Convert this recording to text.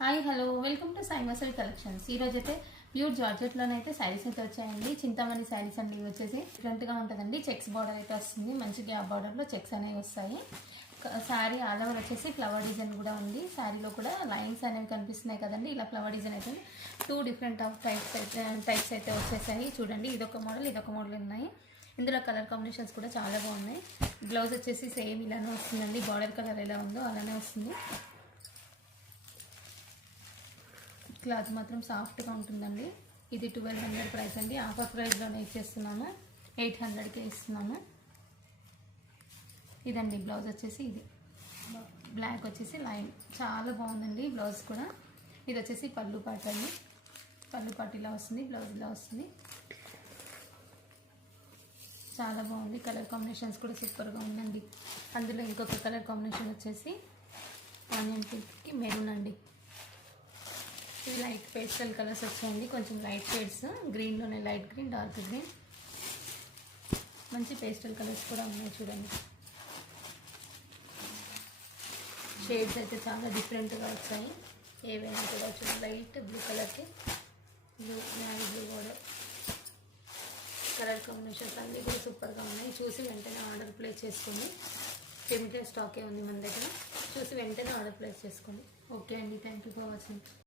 Hi hello welcome to Sai muscle collections. ఈరోజు అయితే pure జార్జెట్లోనే అయితే శారీస్ అయితే వచ్చాయండి. చింతామణి శారీస్ అండి. ఇవి వచ్చేసి డిఫరెంట్గా ఉంటుందండి. చెక్స్ బార్డర్ అయితే వస్తుంది. మంచి గ్యాప్ బార్డర్లో చెక్స్ అనేవి వస్తాయి. శారీ ఆల్ ఓవర్ వచ్చేసి ఫ్లవర్ డిజైన్ కూడా ఉంది. శారీలో కూడా లైన్స్ అనేవి కనిపిస్తున్నాయి కదండి. ఇలా ఫ్లవర్ డిజైన్ అయితే 2 డిఫరెంట్ టైప్స్ అయితే వచ్చేసాయి. చూడండి, ఇదొక మోడల్ ఉన్నాయి. ఇందులో కలర్ కాంబినేషన్స్ కూడా చాలా బాగున్నాయి. బ్లౌజ్ వచ్చేసి సేమ్ ఇలానే వస్తుందండి. బార్డర్ కలర్ ఎలా ఉందో అలానే వస్తుంది. క్లాత్ మాత్రం సాఫ్ట్గా ఉంటుందండి. ఇది 1200 ప్రైస్ అండి. ఆఫర్ ప్రైస్లోనే ఇచ్చేస్తున్నాము. 800కే ఇస్తున్నాము. ఇదండి బ్లౌజ్ వచ్చేసి ఇది బ్లాక్ వచ్చేసి లైన్ చాలా బాగుందండి. బ్లౌజ్ కూడా ఇది వచ్చేసి పళ్ళు పాట అండి. పళ్ళు పాట ఇలా వస్తుంది, బ్లౌజ్ ఇలా వస్తుంది. చాలా బాగుంది. కలర్ కాంబినేషన్స్ కూడా సూపర్గా ఉందండి. అందులో ఇంకొక కలర్ కాంబినేషన్ వచ్చేసి ఆనియన్ పింక్కి మెరూన్ అండి. ఇవి లైట్ పేస్టల్ కలర్స్ వచ్చాయండి. కొంచెం లైట్ షేడ్స్, గ్రీన్లోనే లైట్ గ్రీన్, డార్క్ గ్రీన్, మంచి పేస్టల్ కలర్స్ కూడా ఉన్నాయి. చూడండి, షేడ్స్ అయితే చాలా డిఫరెంట్గా వచ్చాయి. ఏవైనా కూడా చూడండి, లైట్ బ్లూ కలర్కి బ్లూ, నావీ బ్లూ కూడా కలర్ కాంబినేషన్స్ అన్నీ కూడా సూపర్గా ఉన్నాయి. చూసి వెంటనే ఆర్డర్ ప్లేస్ చేసుకోండి. లిమిటెడ్ స్టాకే ఉంది మన దగ్గర. చూసి వెంటనే ఆర్డర్ ప్లేస్ చేసుకోండి. ఓకే అండి, థ్యాంక్ యూ ఫర్ వాచింగ్.